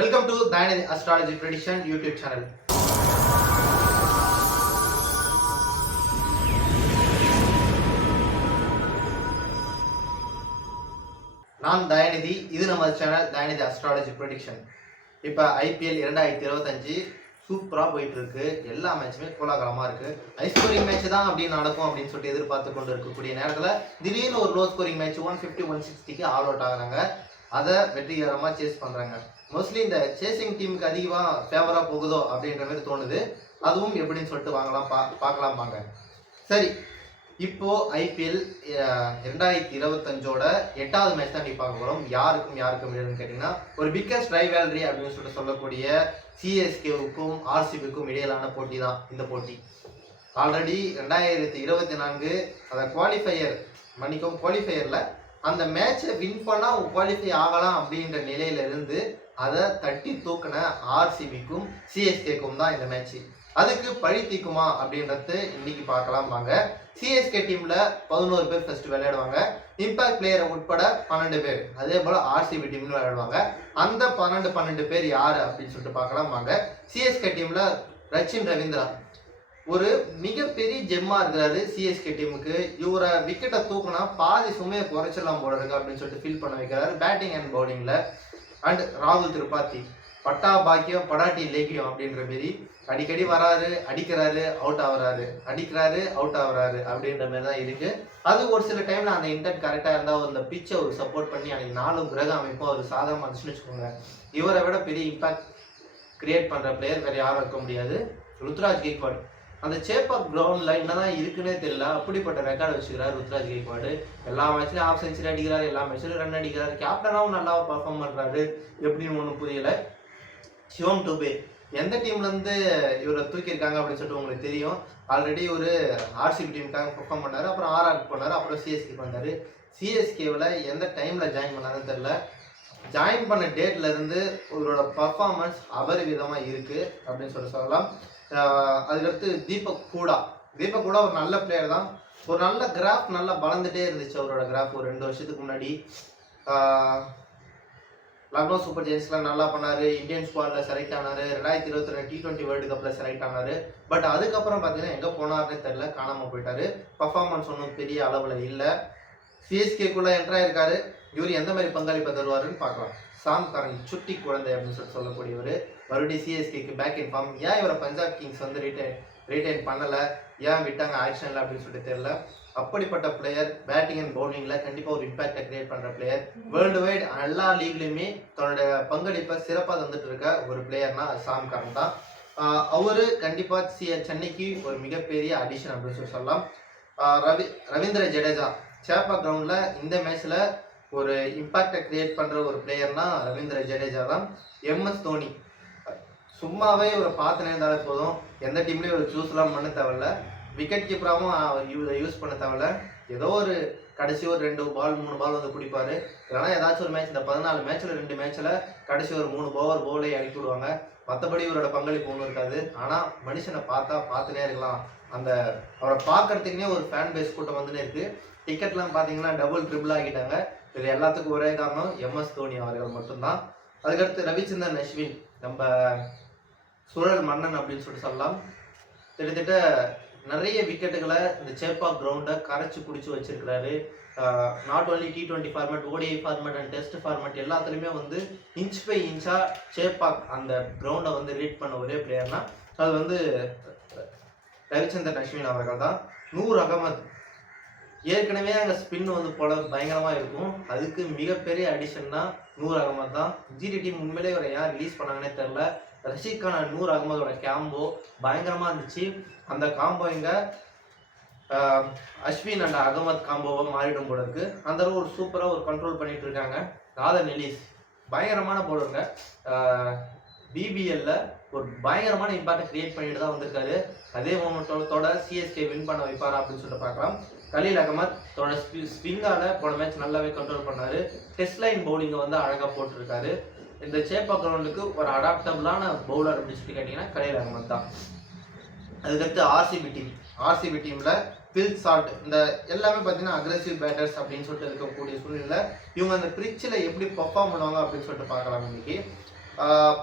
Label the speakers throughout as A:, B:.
A: Welcome to Dayanidhi astrology prediction YouTube channel நான் தயநிதி இது நம்ம சேனல் தயநிதி அஸ்ட்ராலஜி ப்ரொடிக்ஷன் இப்போ ஐபிஎல் இரண்டாயிரத்தி இருபத்தஞ்சு சூப்பராக போயிட்டு இருக்கு எல்லா மேட்சுமே கோலாகலமாக இருக்கு. ஹை ஸ்கோரிங் மேட்ச் தான் அப்படின்னு நடக்கும் அப்படின்னு சொல்லிட்டு எதிர்பார்த்து கொண்டு இருக்கக்கூடிய நேரத்தில் திடீர்னு ஒரு low scoring match one fifty one சிக்ஸ்டிக்கு all out ஆகுறாங்க. அதை வெற்றிகரமாக சேஸ் பண்ணுறாங்க மோஸ்ட்லி இந்த சேசிங் டீமுக்கு அதிகமாக ஃபேவராக போகுதோ அப்படின்ற மாதிரி தோணுது. அதுவும் எப்படின்னு சொல்லிட்டு வாங்கலாம் பா பார்க்கலாம் வாங்க. சரி இப்போ ஐபிஎல் ரெண்டாயிரத்தி இருபத்தஞ்சோட எட்டாவது மேட்ச் தான் நீ பார்க்க போகிறோம் யாருக்கும் யாருக்கும் இடையிலன்னு கேட்டிங்கன்னா ஒரு பிக்கஸ்ட் ரைவல்ரி அப்படின்னு சொல்லிட்டு சொல்லக்கூடிய சிஎஸ்கேவுக்கும் ஆர்சிபிக்கும் இடையிலான போட்டி தான் இந்த போட்டி. ஆல்ரெடி ரெண்டாயிரத்தி இருபத்தி நான்கு அந்த குவாலிஃபையர் மன்னிக்கும் குவாலிஃபையரில் அந்த மேட்சை வின் பண்ணால் குவாலிஃபை ஆகலாம் அப்படின்ற நிலையில இருந்து அதை தட்டி தூக்கின ஆர்சிபிக்கும் சிஎஸ்கேக்கும் தான் இந்த மேட்ச் அதுக்கு பழி தீக்குமா அப்படின்றது இன்னைக்கு பார்க்கலாம் வாங்க. சிஎஸ்கே டீம்ல பதினோரு பேர் ஃபர்ஸ்ட் விளையாடுவாங்க. இம்பாக்ட் பிளேயரை உட்பட பன்னெண்டு பேர். அதே போல ஆர்சிபி டீம்ல விளையாடுவாங்க. அந்த பன்னெண்டு பன்னெண்டு பேர் யாரு அப்படின்னு சொல்லிட்டு பார்க்கலாம் வாங்க. சிஎஸ்கே டீம்ல ரச்சின் ரவீந்திரா. ஒரு மிகப்பெரிய ஜெம்மா இருக்கிறாரு சிஎஸ்கே டீமுக்கு இவரை விக்கெட்டை தூக்குனா பாதி சுமையை குறைச்சிடலாம் போல இருக்கு அப்படின்னு சொல்லிட்டு ஃபீல் பண்ண வைக்கிறாரு. பேட்டிங் அண்ட் பவுலிங்ல அண்ட் ராகுல் திரிபாத்தி பட்டா பாக்கியம் படாட்டி லேக்கியம் அப்படின்ற மாரி அடிக்கடி வராரு அடிக்கிறாரு அவுட் ஆகுறாரு. அடிக்கிறாரு அவுட் ஆகுறாரு அப்படின்ற மாதிரி தான் இருக்கு. அது ஒரு சில டைம்ல அந்த இன்டர்ன் கரெக்டாக இருந்தால் அந்த பிச்சை ஒரு சப்போர்ட் பண்ணி அன்னைக்கு நாலு கிரக அமைப்பும் அவர் சாதகமாக இருந்துச்சுன்னு வச்சுக்கோங்க இவரை விட பெரிய இம்பாக்ட் கிரியேட் பண்ணுற பிளேயர் வேற யாரும் இருக்க முடியாது. ருத்ராஜ் கேக்வாட் அந்த சேப்பாக் கிரவுண்டில் என்னதான் இருக்குன்னே தெரியல. அப்படிப்பட்ட ரெக்கார்டு வச்சுக்கிறார் ருத்ராஜ் கேக்வாடு எல்லா மேட்ச்லையும் ஆஃப் செஞ்சுரி அடிக்கிறார் எல்லா மேட்ச்லையும் ரன் அடிக்கிறார். கேப்டனாகவும் நல்லா பர்ஃபார்ம் பண்ணுறாரு எப்படின்னு ஒன்றும் புரியல. சிவம் டூபே எந்த டீம்லேருந்து இவரை தூக்கியிருக்காங்க அப்படின்னு சொல்லிட்டு உங்களுக்கு தெரியும். ஆல்ரெடி ஒரு ஆர்சிபி டீமுக்காக பெர்ஃபார்ம் பண்ணாரு. அப்புறம் ஆர்ஆர் போனார் அப்புறம் சிஎஸ்கே வந்தார் சிஎஸ்கேவில் எந்த டைமில் ஜாயின் பண்ணாருன்னு தெரில ஜாயின் பண்ண டேட்லேருந்து இவரோட பர்ஃபார்மன்ஸ் அபரிவிதமாக இருக்குது அப்படின்னு சொல்லி சொல்லலாம். அதுக்கடுத்து தீபக் கூடா தீபக் கூட ஒரு நல்ல பிளேயர் தான். ஒரு நல்ல கிராஃப் நல்லா வளர்ந்துட்டே இருந்துச்சு அவரோட கிராஃப் ஒரு ரெண்டு வருஷத்துக்கு முன்னாடி. லக்னோ சூப்பர் ஜெயின்ஸ்லாம் நல்லா பண்ணார். இந்தியன் ஸ்குவாடில் செலக்ட் ஆனாரு. ரெண்டாயிரத்தி இருபத்தி ரெண்டு டி டுவெண்ட்டி வேர்ல்டு கப்பில் செலக்ட் ஆனாரு. பட் அதுக்கப்புறம் பார்த்தீங்கன்னா எங்கே போனாருன்னே தெரில காணாமல் போயிட்டார். பர்ஃபார்மன்ஸ் ஒன்றும் பெரிய அளவில் இல்லை. சிஎஸ்கேக்குள்ளே என்ட்ரா இருக்காரு இவர் எந்த மாதிரி பங்களிப்பை தருவாருன்னு பார்க்கலாம். சாம் காரன் சுட்டி குழந்தை அப்படின்னு சொல்லிட்டு சொல்லக்கூடியவர். மறுபடியும் சிஎஸ்கேக்கு பேக் இன் ஃபார்ம் ஏன் இவரை பஞ்சாப் கிங்ஸ் வந்து ரிட்டைன் ரிட்டைன் பண்ணலை? ஏன் விட்டாங்க? ஆக்ஷன்ல அப்படின்னு சொல்லிட்டு தெரியல. அப்படிப்பட்ட பிளேயர் பேட்டிங் அண்ட் பவுலிங்கில் கண்டிப்பாக ஒரு இம்பாக்டை கிரியேட் பண்ணுற பிளேயர் வேர்ல்டு வைட் எல்லா லீக்லையுமே தன்னோட பங்களிப்பை சிறப்பாக தந்துட்டு இருக்க ஒரு பிளேயர்னா சாம் கரன் தான். அவர் கண்டிப்பாக சி சென்னைக்கு ஒரு மிகப்பெரிய அடிஷன் அப்படின்னு சொல்லி சொல்லலாம். ரவி ரவீந்திர ஜடேஜா சேப்பா கிரவுண்டில் இந்த மேட்ச்சில் ஒரு இம்பாக்டை கிரியேட் பண்ணுற ஒரு பிளேயர்னா ரவீந்திர ஜடேஜா தான். எம்எஸ் தோனி சும்மாவே இவரை பார்த்துனே இருந்தாலே போதும். எந்த டீம்லேயும் ஒரு சூஸ்லாம் பண்ண தேவையில்ல. விக்கெட் கீப்பராகவும் யூஸ் பண்ண தேவையில்ல. ஏதோ ஒரு கடைசி ஒரு ரெண்டு பால் மூணு பால் வந்து பிடிப்பாரு. இல்லைனா ஏதாச்சும் ஒரு மேட்ச் இந்த பதினாலு மேட்ச்சில் ரெண்டு மேட்ச்சில் கடைசி ஒரு மூணு ஓவர் போலே அனுப்பி விடுவாங்க. மற்றபடி இவரோட பங்களிப்பு ஒன்றும் இருக்காது. ஆனால் மனுஷனை பார்த்தா பார்த்துனே இருக்கலாம். அந்த அவரை பார்க்கறதுக்குனே ஒரு ஃபேன் பேஸ் கூட்டம் வந்துனே இருக்குது டிக்கெட்லாம் பார்த்தீங்கன்னா டபுள் ட்ரிபிள் ஆகிட்டாங்க இது எல்லாத்துக்கும் ஒரே காரணம் எம்எஸ் தோனி அவர்கள் மட்டும்தான். அதுக்கடுத்து ரவிச்சந்திரன் அஸ்வின். நம்ம சுழல் மன்னன் அப்படின்னு சொல்லிட்டு சொல்லலாம். கிட்டத்தட்ட நிறைய விக்கெட்டுகளை இந்த சேப்பா கிரவுண்டை கரைச்சி பிடிச்சி வச்சிருக்கிறாரு. Not only T twenty format ODI format and test format எல்லாத்துலேயுமே வந்து இன்ச் பை இன்ச்சாக சேப்பாக் அந்த கிரவுண்டை வந்து ரீட் பண்ண ஒரே பிளேயர்னா அது வந்து ரவிச்சந்திரன் அஸ்வின் அவர்கள் தான். நூர் அகமது ஏற்கனவே அங்கே ஸ்பின் வந்து போல பயங்கரமாக இருக்கும். அதுக்கு மிகப்பெரிய அடிஷன்னா நூறு நூர் அகமது தான் ஜிடி டீம் உண்மையிலே இவரை யார் ரிலீஸ் பண்ணாங்கன்னே தெரில ரஷீத் கான் நூர் அகமதோட கேம்போ பயங்கரமாக இருந்துச்சு. அந்த காம்போ இங்கே அஸ்வின் அண்ட் அகமத் காம்போவை மாறிடும் போல இருக்கு. அந்த அளவு ஒரு சூப்பராக ஒரு கண்ட்ரோல் பண்ணிட்டு இருக்காங்க. ராதன் எலிஸ் பயங்கரமான போலருங்க பிபிஎல்ல ஒரு பயங்கரமான இம்பாக்ட் கிரியேட் பண்ணிட்டு தான் வந்திருக்காரு. அதே மோமெண்டத்தோட சிஎஸ்கே வின் பண்ண வைப்பார் அப்படின்னு சொல்லிட்டு பார்க்கலாம். கலீல் அகமத் ஸ்பி ஸ்பின்னால போன மேட்ச் நல்லாவே கண்ட்ரோல் பண்ணாரு. டெஸ்ட் லைன் பவுலிங்கை வந்து அழகாக போட்டிருக்காரு. இந்த சேப்பா கிரவுண்டுக்கு ஒரு அடாப்டபிளான பவுலர் அப்படின்னு சொல்லி கேட்டிங்கன்னா கலீல் அகமது தான். அதுக்கடுத்து ஆர்சிபி டீம் ஆர்சிபி டீமில் பில் சால்ட் இந்த எல்லாமே பார்த்தீங்கன்னா அக்ரெசிவ் பேட்டர்ஸ் அப்படின்னு சொல்லிட்டு இருக்கக்கூடிய சூழ்நிலை இவங்க அந்த பிரிட்ஜில் எப்படி பர்ஃபார்ம் பண்ணுவாங்க அப்படின்னு சொல்லிட்டு பார்க்கலாம் இன்னைக்கு.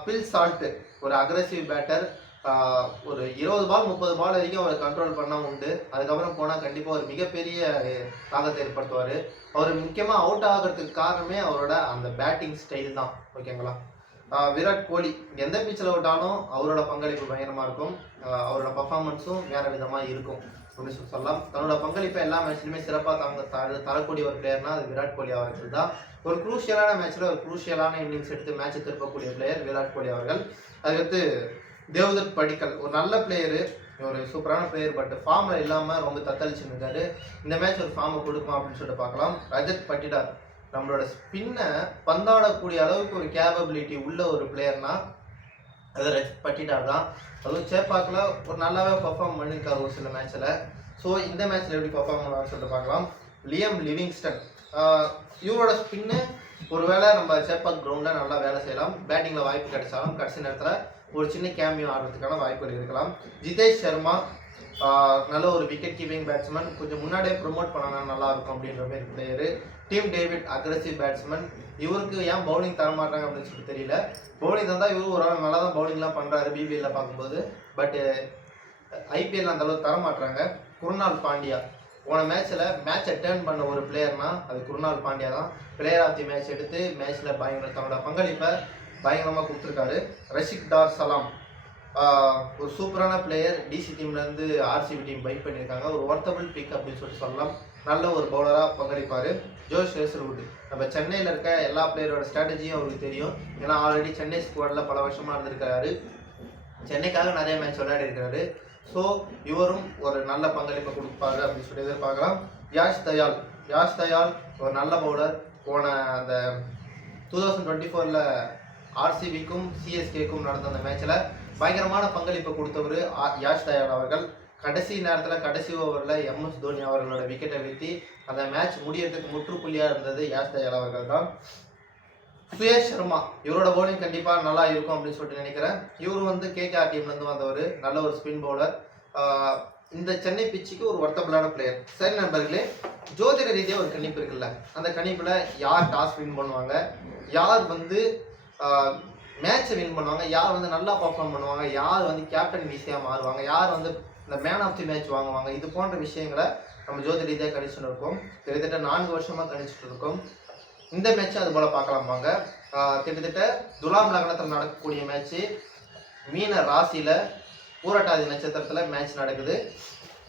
A: பில் சால்ட்டு ஒரு அக்ரஸிவ் பேட்டர் ஒரு இருபது பால் முப்பது பால் வரைக்கும் அவர் கண்ட்ரோல் பண்ணால் உண்டு. அதுக்கப்புறம் போனால் கண்டிப்பாக ஒரு மிகப்பெரிய தாக்கத்தை ஏற்படுத்துவார். அவர் முக்கியமாக அவுட் ஆகிறதுக்கு காரணமே அவரோட அந்த பேட்டிங் ஸ்டைல் தான். ஓகேங்களா? விராட் கோலி எந்த பீச்சில் விட்டாலும் அவரோட பங்களிப்பு பயங்கரமாக இருக்கும். அவரோட பர்ஃபார்மன்ஸும் வேறு விதமாக இருக்கும். அப்படின்னு சொல்லி சொல்லலாம். தன்னோட பங்களிப்பை எல்லா மேட்ச்லையுமே சிறப்பாக தங்க தர தரக்கூடிய ஒரு பிளேயர்னா அது விராட் கோலி அவர்கள் தான். ஒரு குரூஷியலான மேட்ச்சில் ஒரு குரூஷியலான இன்னிங்ஸ் எடுத்து மேட்சை திருப்பக்கூடிய பிளேயர் விராட் கோலி அவர்கள். அதுக்கடுத்து தேவதத் படிக்கல். ஒரு நல்ல பிளேயரு ஒரு சூப்பரான பிளேயர் பட் ஃபார்மில் இல்லாமல் ரொம்ப தத்தளிச்சு இருக்காரு. இந்த மேட்ச் ஒரு ஃபார்மை கொடுக்குமா அப்படின்னு சொல்லிட்டு பார்க்கலாம். ரஜத் பட்டிடார். நம்மளோட ஸ்பின்னை பந்தாடக்கூடிய அளவுக்கு ஒரு கேபபிலிட்டி உள்ள ஒரு பிளேயர்னா அது ரெஸ் பட்டிடார் தான். அதுவும் சேப்பாக்கில் ஒரு நல்லாவே பர்ஃபார்ம் பண்ணியிருக்காரு ஒரு சில மேட்ச்சில் ஸோ இந்த மேட்ச்சில் எப்படி பர்ஃபார்ம் பண்ணுவார்னு சொல்லிட்டு பார்க்கலாம். லியம் லிவிங்ஸ்டன் இவரோட ஸ்பின்னு ஒருவேளை நம்ம சேப்பாக் கிரவுண்டில் நல்லா வேலை செய்யலாம். பேட்டிங்கில் வாய்ப்பு கிடைச்சாலும் கடைசி நேரத்தில் ஒரு சின்ன கேமியோ ஆடுறதுக்கான வாய்ப்புகள் இருக்கலாம். ஜிதேஷ் சர்மா நல்ல ஒரு விக்கெட் கீப்பிங் பேட்ஸ்மேன் கொஞ்சம் முன்னாடியே ப்ரொமோட் பண்ணனா நல்லா இருக்கும் அப்படின்ற மாதிரி player team David aggressive batsman இவருக்கு ஏன் பவுலிங் தர மாட்டாங்க அப்படின்னு சொல்லிட்டு தெரியல. பவுலிங் தந்தால் இவரு ஒரு நல்லா தான் பவுலிங்லாம் பண்ணுறாரு பிபிஎல்ல பார்க்கும்போது. பட்டு ஐபிஎல் அந்த அளவுக்கு தர மாட்டாங்க குருநாள் பாண்டியா. போன மேட்ச்சில் மேட்சை டேர்ன் பண்ண ஒரு பிளேயர்னா அது குருநாள் பாண்டியா தான். பிளேயர் ஆஃப் தி மேட்ச் எடுத்து மேட்ச்சில் பயங்கர தன்னோட பங்களிப்பை பயங்கரமாக கொடுத்துருக்காரு. ரஷிக் டார் சலாம். ஒரு சூப்பரான பிளேயர் டிசி டீம்லேருந்து ஆர்சிபி டீம் பைக் பண்ணியிருக்காங்க. ஒரு ஒர்த்தபிள் பிக் அப்படின்னு சொல்லிட்டு சொல்லலாம். நல்ல ஒரு பவுலராக பங்களிப்பார் ஜோஷ் ஹேசல்வுட். நம்ம சென்னையில் இருக்க எல்லா பிளேயரோட ஸ்ட்ராட்டஜியும் அவருக்கு தெரியும். ஏன்னா ஆல்ரெடி சென்னை ஸ்குவாடில் பல வருஷமாக இருந்திருக்கிறாரு. சென்னைக்காக நிறைய மேட்ச் விளையாடி இருக்கிறாரு ஸோ இவரும் ஒரு நல்ல பங்களிப்பை கொடுப்பாரு அப்படின்னு சொல்லி எதிர்பார்க்கலாம். யாஷ் தயால் யாஷ் தயால் ஒரு நல்ல பவுலர் போன அந்த டூ தௌசண்ட் டுவெண்ட்டி ஃபோரில் ஆர்சிபிக்கும் சிஎஸ்கேக்கும் நடந்த அந்த மேட்ச்சில் பயங்கரமான பங்களிப்பை கொடுத்தவர் யாஷ் தயால் அவர்கள். கடைசி நேரத்தில் கடைசி ஓவரில் எம்எஸ் தோனி அவர்களோட விக்கெட்டை வீழ்த்தி அந்த மேட்ச் முடியறதுக்கு முற்றுப்புள்ளியாக இருந்தது யாஷ் தயால் அவர்கள் தான். சுயேஷ் சர்மா இவரோட பவுலிங் கண்டிப்பாக நல்லா இருக்கும் அப்படின்னு சொல்லிட்டு நினைக்கிறேன். இவர் வந்து கேகேஆர் டீம்லேருந்து வந்தவர் நல்ல ஒரு ஸ்பின் பவுலர் இந்த சென்னை பிச்சுக்கு ஒரு ஒர்த்தபிளான பிளேயர் சரி நண்பர்களே ஜோதிட ரீதியாக ஒரு கணிப்பு இருக்குல்ல. அந்த கணிப்பில் யார் டாஸ் வின் பண்ணுவாங்க? யார் வந்து மேட்சை வின் பண்ணுவாங்க யார் வந்து நல்லா பர்ஃபார்ம் பண்ணுவாங்க யார் வந்து கேப்டன் ஈஸியாக மாறுவாங்க யார் வந்து இந்த மேன் ஆஃப் தி மேட்ச் வாங்குவாங்க இது போன்ற விஷயங்களை நம்ம ஜோதி ரீதியாக கணிச்சுட்டு இருக்கோம் கிட்டத்தட்ட நான்கு வருஷமாக கணிச்சுட்டு இருக்கோம் இந்த மேட்ச் அது போல் பார்க்கலாம் வாங்க. கிட்டத்தட்ட துலாம் லக்னத்தில் நடக்கக்கூடிய மேட்ச்சு மீன ராசியில் பூரட்டாதி நட்சத்திரத்தில் மேட்ச் நடக்குது.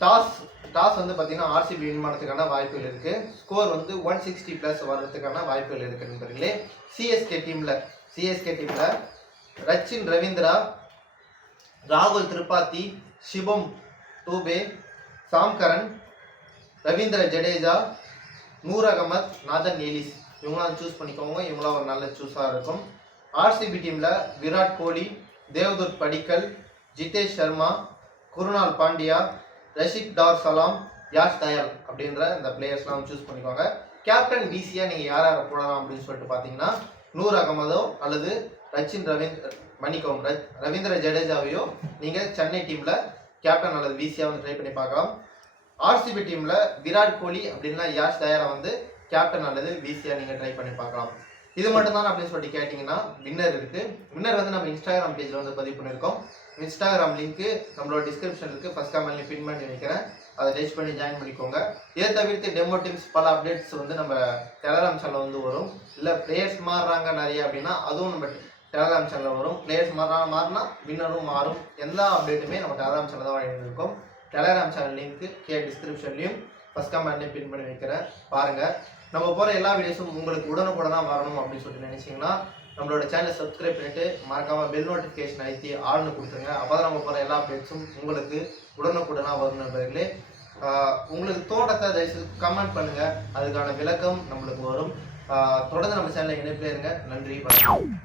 A: டாஸ் டாஸ் வந்து பார்த்தீங்கன்னா ஆர்சிபி வின் பண்ணுறதுக்கான வாய்ப்புகள் இருக்குது ஸ்கோர் வந்து ஒன் சிக்ஸ்டி ப்ளஸ் வர்றதுக்கான வாய்ப்புகள் இருக்குது நண்பர்களே. சிஎஸ்கே டீமில் சிஎஸ்கே டீமில் ரச்சின் ரவீந்திரா ராகுல் Tripathi Shivam Dube Sam Curran Ravindra Jadeja Noor Ahmad Nathan Ellis. இவங்களாம் சூஸ் பண்ணிக்கோங்க. இவங்களாம் ஒரு நல்ல சூஸாக இருக்கும். ஆர்சிபி டீமில் விராட் கோலி தேவ்துத் படிக்கல் ஜிதேஷ் சர்மா குருநாள் பாண்டியா ரஷிக் டார் சலாம் யாஷ் தயால் அப்படின்ற இந்த பிளேயர்ஸ்லாம் சூஸ் பண்ணிக்கோங்க. கேப்டன் பிசியாக நீங்கள் யார் யாரை போடலாம் அப்படின்னு சொல்லிட்டு பார்த்தீங்கன்னா நூர் அகமதோ அல்லது ரச்சின் ரவீந்திர மன்னிக்கவும் ரவீந்திர ஜடேஜாவையோ நீங்கள் சென்னை டீமில் கேப்டன் அல்லது விசியாக வந்து ட்ரை பண்ணி பார்க்கலாம். ஆர்சிபி டீமில் விராட் கோலி அப்படின்னா யாஷ் தயாரா வந்து கேப்டன் அல்லது விசியாக நீங்கள் ட்ரை பண்ணி பார்க்கலாம். இது மட்டும் தான் அப்படின்னு சொல்லிட்டு கேட்டிங்கன்னா வின்னர் இருக்குது வின்னர் வந்து நம்ம இன்ஸ்டாகிராம் பேஜில் வந்து பதிவு பண்ணியிருக்கோம். இன்ஸ்டாகிராம் லிங்க்கு நம்மளோட டிஸ்கிரிப்ஷன் இருக்குது ஃபஸ்ட் கமெண்ட்லேயும் பின் பண்ணி வைக்கிறேன். அதை டச் பண்ணி ஜாயின் பண்ணிக்கோங்க. இதை தவிர்த்து டெமோ டீம்ஸ் பல அப்டேட்ஸ் வந்து நம்ம டெலகிராம் சேனலில் வந்து வரும். இல்லை பிளேயர்ஸ் மாறுறாங்க நிறைய அப்படின்னா அதுவும் நம்ம டெலகிராம் சேனலில் வரும். பிளேயர்ஸ் மாறினா மாறினா வின்னரும் மாறும். எல்லா அப்டேட்டுமே நம்ம டெலகிராம் சேனல் தான் வழங்கி இருக்கோம் டெலகிராம் சேனல் லிங்க்கு கே டிஸ்கிரிப்ஷன்லையும் ஃபஸ்ட் கமெண்ட்லேயும் பின் பண்ணி வைக்கிறேன். பாருங்கள் நம்ம போகிற எல்லா வீடியோஸும் உங்களுக்கு உடனுக்குடனாக வரணும் அப்படின்னு சொல்லிட்டு நினச்சிங்கன்னா நம்மளோட சேனலை சப்ஸ்கிரைப் பண்ணிட்டு மறக்காமல் பெல் நோட்டிஃபிகேஷன் அழுத்தி ஆள்னு கொடுத்துருங்க. அப்போ தான் நம்ம போகிற எல்லா அப்டேட்ஸும் உங்களுக்கு உடனுக்குடனாக வரும் நண்பர்களே. உங்களுக்கு தோட்டத்தை தயவுசெய்து கமெண்ட் பண்ணுங்க. அதுக்கான விளக்கம் நம்மளுக்கு வரும். ஆஹ் தொடர்ந்து நம்ம சேனலை இணைப்பிலே இருங்க. நன்றி வணக்கம்.